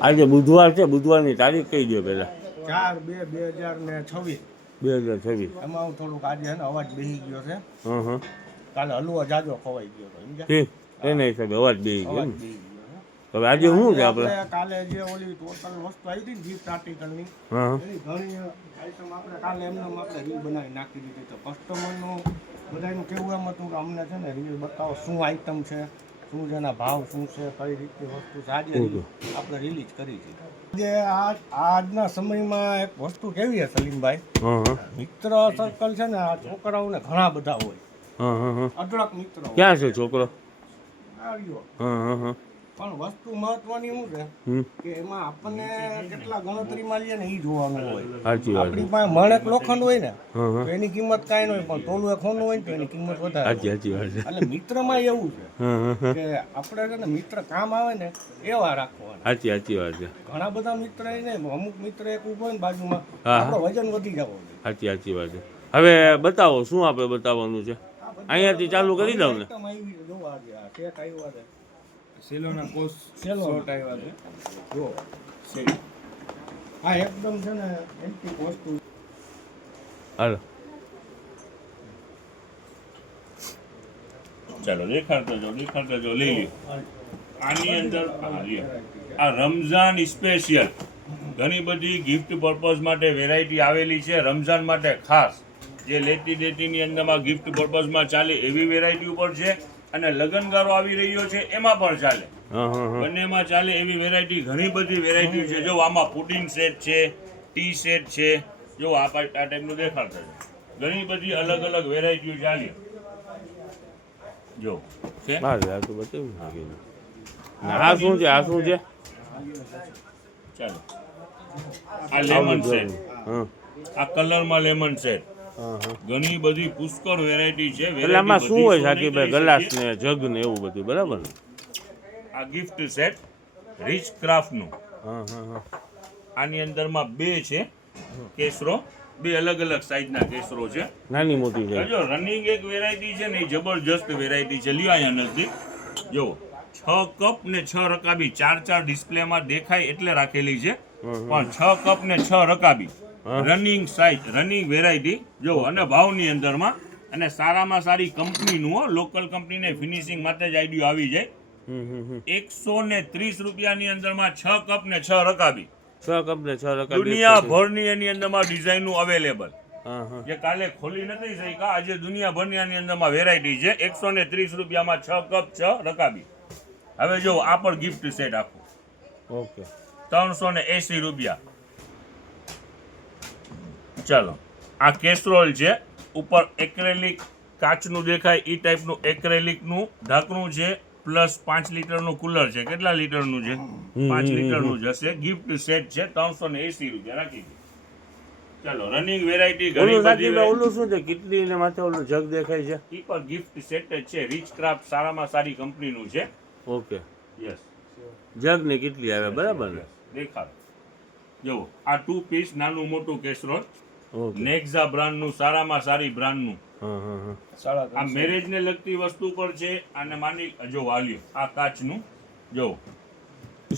આજે બુધવાર છે, બુધવારની તારીખ કહી દો પહેલાં. 4/2/2026. 2026. એમાં હું થોડુંક આજે છે ને અવાજ બેસી ગયો છે. હા. કાલે હલવો જાજો ખવાઈ ગયો હતો સમજ્યા? ઠીક, એના હિસાબે અવાજ બેસી ગયો અવાજ ને. બેસી ગયો છે. હવે આજે શું છે આપણે? કાલે જે ઓલી ટોટલ વસ્તુ આવી હતી ને ગિફ્ટ આર્ટિકલની હા. એની ઘણી આઈટમ આપણે કાલે એમને આપણે રીલ બનાવી નાખી દીધી. તો કસ્ટમરનું બધાનું કેવું એમ હતું કે અમને છે ને રીલ બતાવો શું આઈટમ છે, શું છે એના ભાવ શું છે, કઈ રીતે વસ્તુ છે. આજે આપણે રિલીઝ કરી છે. જે આજના સમયમાં એક વસ્તુ કેવી છે સલીમભાઈ, હા. મિત્ર સર્કલ છે ને આ છોકરાઓને ઘણા બધા હોય. હા. અઢળક મિત્ર હોય. ક્યાં છે છોકરો? આવ્યો હા. પણ વસ્તુ મહત્વની શું છે કે એમાં આપણને કેટલા ગણતરીમાં લઈએ ને એ જોવાનું હોય. સાચી વાત. આપણી પાસે મણેક લોખંડ હોય ને તો એની કિંમત કાંઈ ન હોય, પણ તોલું એક હોનું હોય ને તો એની કિંમત વધારે. સાચી વાત છે. એટલે મિત્રમાં એવું છે કે આપણે છે ને મિત્ર કામ આવે ને એવા રાખવાના. સાચી વાત છે. ઘણા બધા મિત્ર ને અમુક મિત્ર એક ઉભો હોય ને બાજુમાં, હા. આપણો વજન વધી જવો જોઈએ. સાચી વાત છે. હવે બતાવો શું આપણે બતાવવાનું છે. અહીંયાથી ચાલુ કરી દઉં ને. આઈટમ આવી જોવા છે, આ સેટ આવ્યા છે. સેલોના કોસ સેલો શોર્ટ આવ્યા છે. જો આ એકદમ છે ને એન્ટિક વસ્તુ. હાલો. ચાલો દેખાડતો જો લઈ લ્યો. આની અંદર આ રમઝાન સ્પેશિયલ ઘણી બધી ગિફ્ટ પર્પઝ માટે વેરાયટી આવેલી છે. રમઝાન માટે ખાસ જે લેતી દેતીની અંદરમાં ગિફ્ટ પર્પઝમાં ચાલે એવી વેરાયટી ઉપર છે, અને લગનગારો આવી રહ્યો છે એમાં પણ ચાલે. બંનેમાં ચાલે એવી વેરાયટી ઘણી બધી વેરાયટી છે. જો આમાં પુડિંગ સેટ છે, ટી સેટ છે, જો આ ટાઈપનું દેખાડતો છે. ઘણી બધી અલગ અલગ વેરાયટીઓ ચાલી. જો છે આ તો બતાવ્યું નાખીને. આ શું છે? આ શું છે? ચાલો આ લેમન સેટ, હા. આ કલરમાં લેમન સેટ, હા. ઘણી બધી પુષ્કળ વેરાયટી છે. એટલે આમાં શું હોય સાકીભાઈ? ગ્લાસ ને જગ ને એવું બધું બરાબર ને? આ ગિફ્ટ સેટ રીચ ક્રાફ્ટનું. હા. આની અંદરમાં બે છે કેસરો, બે અલગ અલગ સાઈઝના કેસરો છે. નાની મોટી છે. જો રનિંગ એક વેરાયટી છે ને એ જબરજસ્ત વેરાયટી છે. લ્યો અહીંયા નજદીક જો 6 કપ ને 6 રકાબી, 4 ડિસ્પ્લેમાં દેખાય એટલે રાખેલી છે, પણ 6 કપ ને 6 રકાબી રનિંગ સાઈઝ, રનિંગ વેરાયટી જો. અને ભાવની અંદરમાં, અને સારામાં સારી કંપનીનું, લોકલ કંપનીને ફિનિશિંગ માટે જ આઈડિયો આવી જાય. 130 રૂપિયાની અંદરમાં 6 કપ ને 6 રકાબી, 6 કપ ને 6 રકાબી. દુનિયાભરની એની અંદરમાં ડિઝાઇનનું અવેલેબલ. હા. જે કાલે ખોલી નથી શક્યા, આજે દુનિયાભરની આની અંદરમાં વેરાયટી છે. 130 રૂપિયામાં 6 કપ 6 રકાબી. હવે જો આ પણ ગિફ્ટ સેટ આખું ઓકે. 380 રૂપિયા. ચાલો આ કેસરોલ છે, ઉપર એક્રેલિક કાચનું દેખાય એ ટાઈપનું એક્રેલિકનું ઢાંકણું છે, પ્લસ 5 લીટરનું કુલર છે. કેટલા લીટરનું છે? 5 લીટરનું જશે. ગિફ્ટ સેટ છે, 380 રૂપિયા રાખી દો. ચાલો રનિંગ વેરાયટી ઘણી ઓલું બધી. સાકીભાઈ ઓલું શું છે? કેટલી ને માથે ઓલું જગ દેખાય છે? ઈ પણ ગિફ્ટ સેટ જ છે. રીચ ક્રાફ્ટ સારામાં સારી કંપનીનું છે. ઓકે. યસ જગ ને કેટલી આવે બરાબર ને? દેખાડો. જુઓ આ 2 પીસ નાનું મોટું કેસરોલ, ઓકે. નેક્ઝા બ્રાન્ડનું, સારામાં સારી બ્રાન્ડનું. હા. આ મેરેજને લગતી વસ્તુ પર છે. અને માની જો વાલ્યો આ કાચનું, જો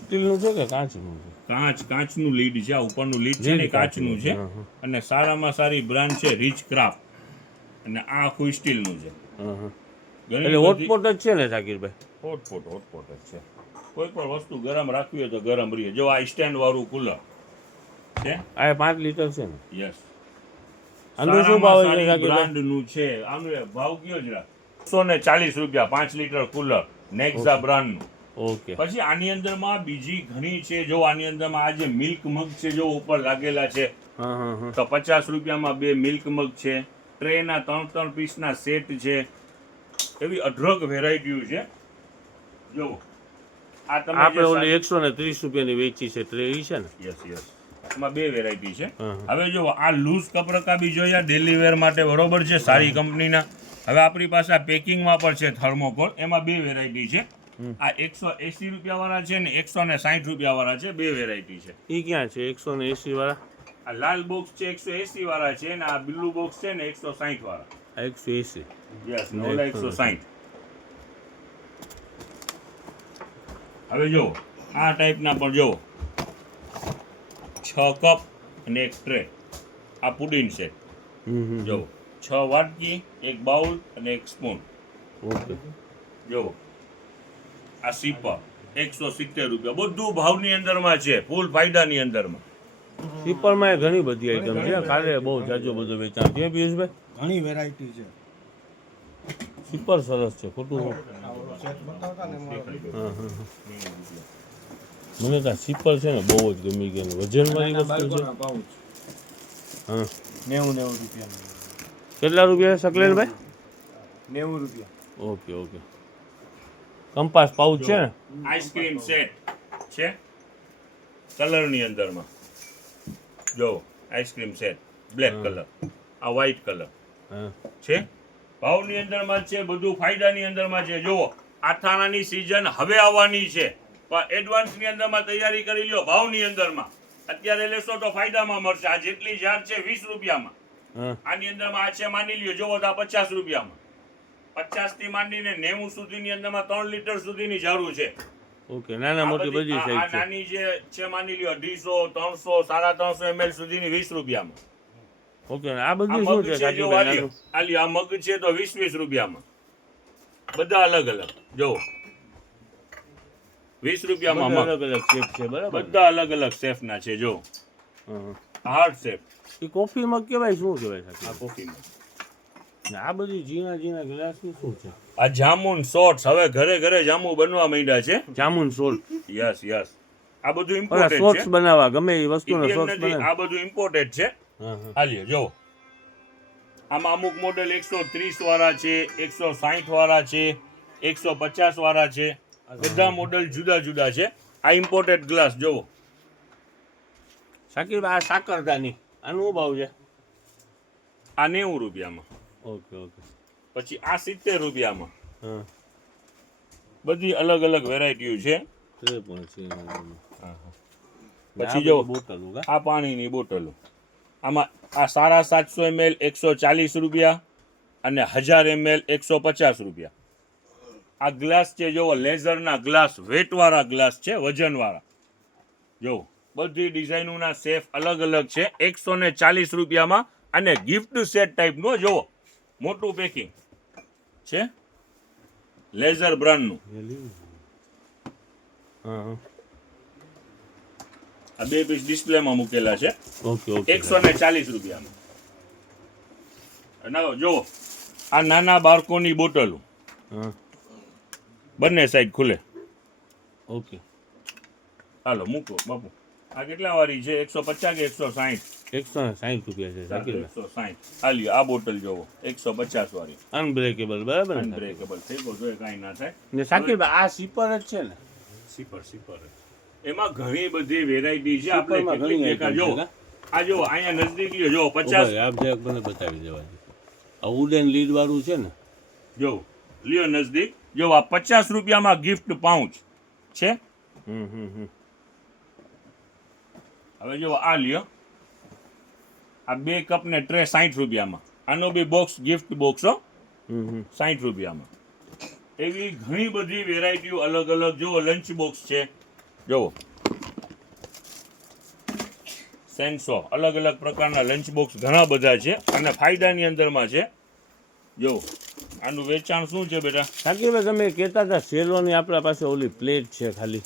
સ્ટીલનું છે કે કાચનું છે? કાચનું લીડ છે. આ ઉપરનું લીડ છે ને કાચનું છે. અને સારામાં સારી બ્રાન્ડ છે રીચ ક્રાફ્ટ, અને આ આખું સ્ટીલનું છે. એટલે હોટપોટ જ છે ને સાકીરભાઈ? હોટપોટ જ છે. કોઈ પણ વસ્તુ ગરમ રાખવી હોય તો ગરમ રહીએ. જો આ સ્ટેન્ડ વાળું કુલર છે, આ 5 લીટર છે ને? યસ. આનું શું ભાવ છે સાકીરભાઈ? બ્રાન્ડનું છે. આનો ભાવ કયો જ 140 રૂપિયા 5 લીટર કુલર, નેક્ઝા બ્રાન્ડનું. ઓકે. પછી આની અંદરમાં બીજી ઘણી છે. જો આની અંદરમાં આ જે મિલ્ક મગ છે, જો ઉપર લાગેલા છે, હા. તો 50 રૂપિયામાં 2 મિલ્ક મગ છે. ટ્રેના 3 પીસના સેટ છે. એવી અઢળક વેરાયટીઓ છે. જો આ તમે આપણે ઓલી 130 રૂપિયાની વેચી છે ટ્રે ઈ છે ને? યસ એમાં 2 વેરાયટી છે. હા. હવે જો આ લૂઝ કપરકાબી જોયા ડેલી વેર માટે બરોબર છે, સારી કંપનીના. હવે આપણી પાસે આ પેકિંગમાં પણ છે થર્મોકોલ, એમાં 2 વેરાયટી છે. આ 180 રૂપિયા વાળા છે ને 160 રૂપિયા વાળા છે. 2 વેરાયટી છે. ઈ ક્યાં છે 180 વાળા? આ લાલ બોક્સ છે 180 વાળા છે, ને આ બ્લુ બોક્સ છે ને 160 વાળા. 180. યસ, 160. હવે જો આ ટાઈપના પણ જો 6 કપ અને એક ટ્રે. આ પુડિંગ સેટ જો 6 વાટકી, એક બાઉલ અને એક સ્પૂન. ઓકે. જો આ સીપર 170 રૂપિયા. બધું ભાવની અંદરમાં છે, ફૂલ ફાયદાની અંદરમાં. સીપરમાં ઘણી બધી આઈટમ છે, કાલે બહુ જાજો બધો વેચાણ છે પિયુષભાઈ. ઘણી વેરાયટી છે. સીપર સરસ છે, ખોટું આ ઓલો સેટ બતાવતા ને એમાં હા હા મને તો આ સીપર છે ને બહુ જ ગમી ગયું. વજનવાળી વસ્તુ છે. હા 90 રૂપિયા. કેટલા રૂપિયા છે શકલેનભાઈ? 90 રૂપિયા. Okay okay. કંપાસ પાઉચ છે ને? આઈસ્ક્રીમ સેટ છે કલરની અંદરમાં. જો આઈસ્ક્રીમ સેટ બ્લેક કલર, આ વ્હાઈટ કલર હા છે. ભાવની અંદરમાં છે, બધું ફાયદાની અંદરમાં છે. જુઓ આથાણાની સિઝન હવે આવવાની છે, પણ એડવાન્સની અંદરમાં તૈયારી કરી લ્યો. ભાવની અંદરમાં અત્યારે લેશો તો ફાયદામાં મળશે. આ જેટલી જાર છે 20 રૂપિયામાં. હા આની અંદરમાં આ છે માની લ્યો, જોવો તો આ 50 રૂપિયામાં. 50 થી માંડીને 90 સુધીની અંદરમાં 3 લીટર સુધીની જારું છે. ઓકે. નાના મોટી બધી આ સાઈઝ છે. નાની છે માની લ્યો 250, 300, 350 ml સુધીની 20 રૂપિયામાં. ઓકે. આ આ બધી શું મગ છે છે જો સાકીભાઈ? આલ્યો, આ મગ છે તો 20 રૂપિયામાં. બધા અલગ અલગ જો 20 રૂપિયામાં બધા મગ. અલગ અલગ શેપ છે, બરાબર? બધા અલગ અલગ શેફના છે. જો હા. Hard chef. એ કોફી મગ કહેવાય, શું કહેવાય આ સાકીભાઈ? કોફીમાં આ બધી ઝીણા ઝીણા ગ્લાસની શું છે? આ જામુન શોર્ટ્સ હવે ઘરે ઘરે જામુ બનવા માંડ્યા છે. જામુન સોલ્ટ. Yes yes. આ બધું ઓલા ઇમ્પોર્ટેડ શોર્ટ્સ છે. બનાવવા ગમે એ વસ્તુનો Indian શોર્ટ્સ નથી, બનાવે. આ બધું ઇમ્પોર્ટેડ છે. હા હા આ લ્યો જો આમાં અમુક મોડેલ 130 વાળા છે, 160 વાળા છે, 150 વાળા છે. બધા મોડેલ જુદા જુદા છે. આ ઇમ્પોર્ટેડ ગ્લાસ જોવો. સાકીભાઈ આ સાકરદાની આનું શું ભાવ છે? આ 90 રૂપિયામાં. Okay okay. પછી આ 70 રૂપિયામાં. હા બધી અલગ અલગ વેરાયટીઓ છે. તે પણ છે. પછી જો બોટલ આ પાણીની બોટલો. આમાં આ સારા 700 ml 140 રૂપિયા અને 1000 ml 150 રૂપિયા. આ ગ્લાસ છે જો લેઝરના ગ્લાસ, વેટવાળા ગ્લાસ છે, વજનવાળા. જો બધી ડિઝાઇનોના સેફ અલગ અલગ છે. 140 રૂપિયામાં અને ગિફ્ટ સેટ ટાઈપનો જોવો મોટું પેકિંગ છે લેઝર બ્રાન્ડનું. હા હા આ 2 પીસ ડિસ્પ્લેમાં મૂકેલા છે. Okay okay. 140 રૂપિયામાં. અને જો આ નાના બાળકોની બોટલો હા બંને સાઈડ ખુલે. ઓકે. હાલો મૂકો બાપુ. આ કેટલા વાળી છે? 150 કે 160? 160 રૂપિયા છે સાકીભાઈ. 160. હાલ્યો આ બોટલ જોવો 150 વાળી. અનબ્રેકેબલ, બરાબર ને? અનબ્રેકેબલ થઈ ગયો જોઈએ કાંઈ ના થાય. ને સાકીભાઈ આ સીપર જ છે ને? સીપર એમાં ઘણી બધી વેરાયટી છે. આપણે સીપરમાં ઘણી કેટલીક દેખા item જો છે, આ જો અહીંયા નજદીક લ્યો જો 50 ઉભા રહે, આપ જરાક મને બતાવી દેવા દે. આ વુડન લીડ વાળું છે ને? જો લ્યો નજદીક જો આ 50 રૂપિયામાં ગિફ્ટ પાઉચ છે. હમ. હવે જો આ લ્યો આ 2 કપ ને ટ્રે 60 રૂપિયામાં. આનો બી બોક્સ ગિફ્ટ બોક્સ હો 60 રૂપિયામાં. એવી ઘણી બધી વેરાયટીઓ અલગ અલગ. જો લંચ બોક્સ છે જો સેન્સો અલગ અલગ પ્રકારના લંચ બોક્સ ઘણા બધા છે અને ફાયદાની અંદરમાં છે. જો આનું વેચાણ શું છે બેટા? સાકીભાઈ તમે કહેતા હતા સેલોની આપણા પાસે ઓલી પ્લેટ છે ખાલી.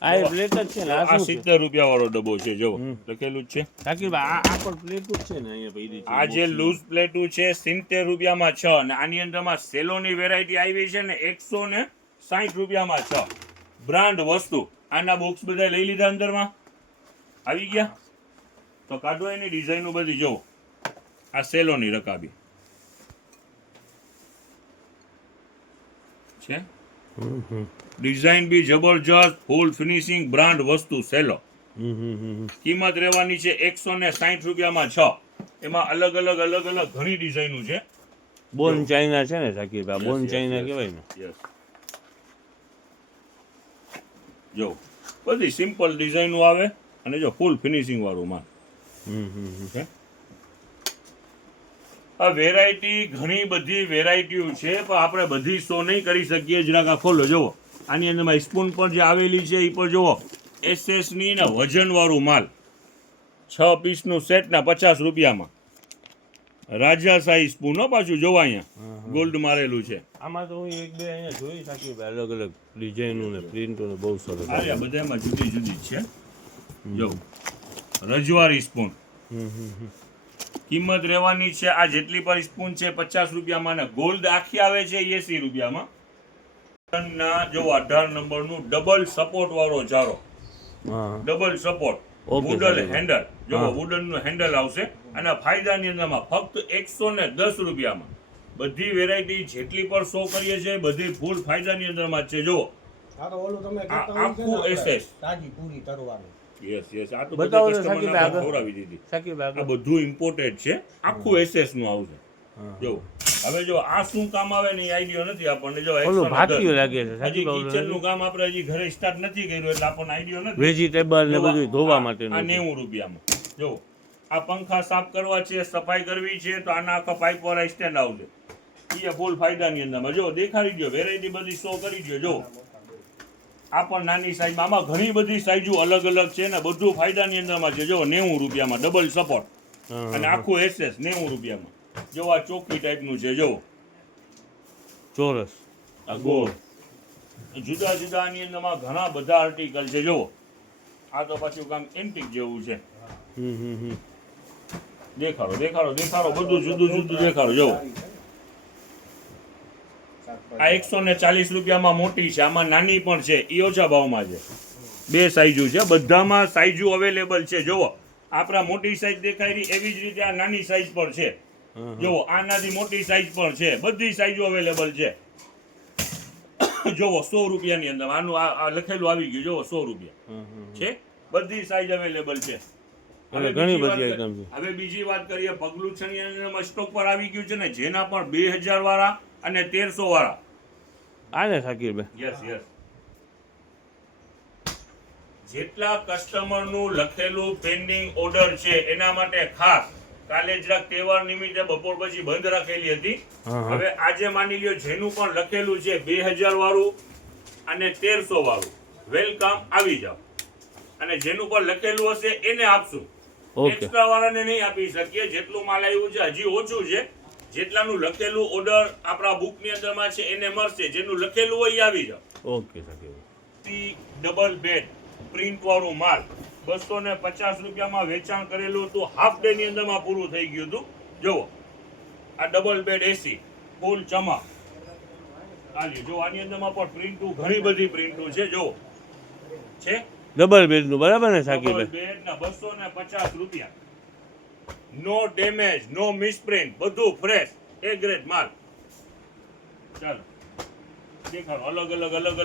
આ એ પ્લેટ જ છે ને? આ આ શું છે? 70 રૂપિયા વાળો ડબ્બો છે જો લખેલું જ છે. સાકીભાઈ આ પણ પ્લેટ જ છે ને અહીંયા પડી છે? આ જે લૂઝ પ્લેટું છે 70 રૂપિયામાં 6 અને આની અંદરમાં સેલોની વેરાયટી આવી છે ને 160 રૂપિયામાં 6 બ્રાન્ડ વસ્તુ. આના બોક્સ બધા લઈ લીધા અંદરમાં આવી ગયા તો કાઢો એની ડિઝાઇનો બધી જોવો. આ સેલોની રકાબી છે. ડિઝાઇન બી જબરજસ્ત, ફૂલ ફિનિશિંગ બ્રાન્ડ વસ્તુ સેલો. કિંમત રહેવાની છે 160 રૂપિયામાં 6. એમાં અલગ અલગ ઘણી ડિઝાઇનો છે. બોન ચાઇના છે ને સાકીભાઈ? બોન Yes, ચાઇના yes. કહેવાય ને? યસ જો બધી સિમ્પલ ડિઝાઇનો આવે અને જો ફૂલ ફિનિશિંગ વાળું માલ છે. આ વેરાયટી ઘણી બધી વેરાયટીઓ છે પણ આપણે બધી શો નહીં કરી શકીએ. જરાક આ ખોલો જોવો. આની અંદરમાં સ્પૂન પણ જે આવેલી છે એ પણ જોવો SS ની ને વજન વાળું માલ 6 પીસનું સેટ ના 50 રૂપિયામાં. રાજાશાહી સ્પૂન હો, પાછું જોવા અહીંયા ગોલ્ડ મારેલું છે. આમાં તો હું એક બે અહીંયા જોઈ શકીએ અલગ અલગ ડિઝાઇનો ને પ્રિન્ટો ને બહુ સરસ. આ બધામાં જુદી જુદી જ છે. જો રજવારી સ્પૂન કિંમત રહેવાની છે આ જેટલી પર સ્પૂન છે 50 રૂપિયામાં ને ગોલ્ડ આખી આવે છે 80 રૂપિયામાં. ના જો 18 નંબરનું ડબલ સપોર્ટ વાળો જારો, ડબલ સપોર્ટ વુડન હેન્ડલ. જો વુડન નું હેન્ડલ આવશે અને ફાયદાની અંદરમાં ફક્ત 110 રૂપિયામાં. બધી વેરાયટી જેટલી પર શો કરીએ છીએ બધી ફૂલ ફાયદાની અંદરમાં છે. જો આખું એસએસ તાજી પૂરી તરવાનું. યસ આ તો બધા કસ્ટમરને ખવડાવી દીધી. આ બધું ઇમ્પોર્ટેડ છે, આખું એસએસ નું આવશે. જો હવે જો આ શું કામ આવે ને આઈડિયો નથી આપણને. જો હજી કિચન નું કામ આપણે હજી ઘરે સ્ટાર્ટ નથી કર્યું એટલે આપણને આઈડિયો નથી. વેજીટેબલ ને બધું ધોવા માટે આ 90 રૂપિયામાં. જો આ પંખા સાફ કરવા છે, સફાઈ કરવી છે તો આના આખા પાઇપ વાળા સ્ટેન્ડ આવશે. એ ફૂલ ફાયદાની અંદરમાં. જો દેખાડી દો વેરાયટી બધી શો કરી દો. જો આ પણ નાની સાઈઝ, આમાં ઘણી બધી સાઈઝો અલગ અલગ છે ને બધું ફાયદાની અંદરમાં છે. જો 90 રૂપિયામાં ડબલ સપોર્ટ અને આખું એસએસ 90 રૂપિયામાં. જો આ ચોકી ટાઈપનું છે. જો ચોરસ આ ગોળ જુદા જુદા આની અંદરમાં ઘણા બધા આર્ટિકલ છે. જો આ તો પાછું કામ એન્ટિક જેવું છે. દેખાડો બધું જુદું જુદું દેખાડો. જો આ 140 રૂપિયામાં મોટી છે, આમાં નાની પણ છે, એ ઓછા ભાવમાં છે. બે સાઈઝો છે, બધામાં સાઈઝો અવેલેબલ છે. જુઓ આપણા મોટી સાઈઝ દેખાય એવી જ રીતે આ નાની સાઈઝ પણ છે. જુઓ આનાથી મોટી સાઈઝ પણ છે, બધી સાઈઝો અવેલેબલ છે. જુઓ 100 રૂપિયાની અંદર આનું આ લખેલું આવી ગયું. જુઓ 100 રૂપિયા છે, બધી સાઈઝ અવેલેબલ છે. ઘણી બધી આઈટમ છે. હવે બીજી વાત કરીએ પગલું છણિયામાં સ્ટોક પર આવી ગયું છે ને જેના પણ 2000 વાળા અને 1300 વાળા. આને શાકીરભાઈ યસ જેટલા કસ્ટમરનું લખેલું પેન્ડિંગ ઓર્ડર છે એના માટે ખાસ કાલે જરાક તહેવાર નિમિત્તે બપોર પછી બંધ રાખેલી હતી. હવે આજે માની લ્યો જેનું પણ લખેલું છે 2000 વાળું અને 1300 વાળું વેલકમ આવી જાવ. અને જેનું પણ લખેલું હશે એને આપશું. એક્સ્ટ્રા વાળાને નહીં આપી શકીએ. જેટલું માલ આવ્યું છે હજી ઓછું છે. જેટલાનું લખેલું ઓર્ડર આપણા બુક ની અંદરમાં છે એને મળશે. જેનું લખેલું હોય એ આવી જાવ. ઓકે ડબલ બેડ પ્રિન્ટ વાળું માલ 250 રૂપિયામાં વેચાણ કરેલું હતું. હાફ ડે ની અંદરમાં પૂરું થઈ ગયું હતું. જુઓ આ ડબલ બેડ એસી ફૂલ ચમક આલી. જો આની અંદરમાં પણ પ્રિન્ટો ઘણી બધી પ્રિન્ટો છે. જો છે ડબલ બેડ નું બરાબર ને શાકીરભાઈ? બેડ ના 250 રૂપિયા. નો ડેમેજ, નો મિસપ્રિન્ટ, બધું ફ્રેશ એ ગ્રેડ માલ. ચાલો દેખાડો અલગ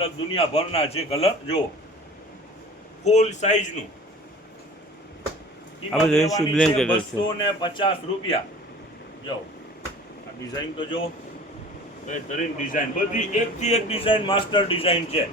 અલગ દુનિયાભરના છે કલર. જો ફૂલ સાઈઝ નું આ બધું એસી બ્લેન્કેટ છે 250 રૂપિયા. જો આ ડિઝાઇન તો જો બેહતરીન ડિઝાઇન, બધી એકથી એક ડિઝાઇન માસ્ટર ડિઝાઇન છે.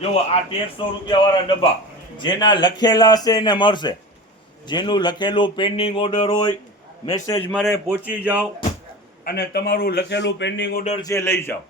જો આ 1300 રૂપિયા વાળા ડબ્બા જેના લખેલા હશે એને મળશે. જેનું લખેલું પેન્ડિંગ ઓર્ડર હોય મેસેજ મારે પહોંચી જાઓ અને તમારું લખેલું પેન્ડિંગ ઓર્ડર છે લઈ જાઓ.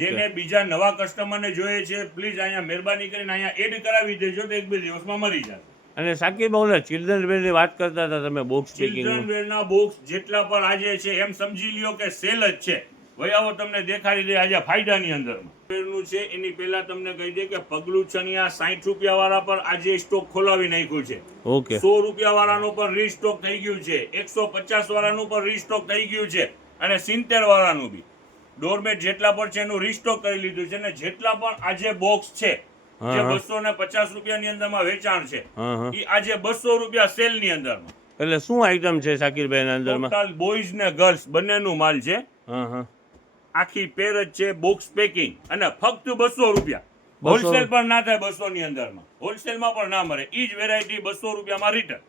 જેને બીજા નવા કસ્ટમરને જોઈએ છે પ્લીઝ અહીંયા મહેરબાની કરીને અહીંયા એડ કરાવી દેજો તો એક બે દિવસમાં મળી જશે. અને શાકીરભાઈ ચિલ્ડ્રન વેરની વાત કરતા હતા તમે બોક્સ પેકિંગ. ચિલ્ડ્રન વેરના બોક્સ જેટલા પણ આજે છે એમ સમજી લ્યો કે સેલ જ છે. વયાવો તમને દેખાડી દે આજે ફાયદાની અંદરમાં વેરનું છે. એની પહેલા તમને કહી દે કે પગલું ચણિયા 60 રૂપિયા વાળા પર આજે સ્ટોક ખોલાવી નાખ્યું છે. ઓકે 100 રૂપિયા વાળાનું પર રીસ્ટોક થઈ ગયું છે. 150 વાળાનું પર રીસ્ટોક થઈ ગયું છે અને 70 વાળાનું બી ડોરમેટ જેટલા પર છે એનું રીસ્ટોક કરી લીધું છે. અને જેટલા પણ આજે બોક્સ છે જે 250 રૂપિયાની અંદરમાં વેચાણ છે એ આજે 200 રૂપિયા સેલ ની અંદરમાં. એટલે શું આઈટમ છે શાકીરભાઈ ના અંદરમાં? ટોટલ બોયઝ ને ગર્લ્સ બંનેનું માલ છે. આખી પેર જ છે બોક્સ પેકિંગ અને ફક્ત 200 રૂપિયા. હોલસેલ પણ ના થાય 200 ની અંદરમાં. હોલસેલમાં પણ ના મળે. ઈ જ વેરાયટી 200 રૂપિયામાં રિટર્ન.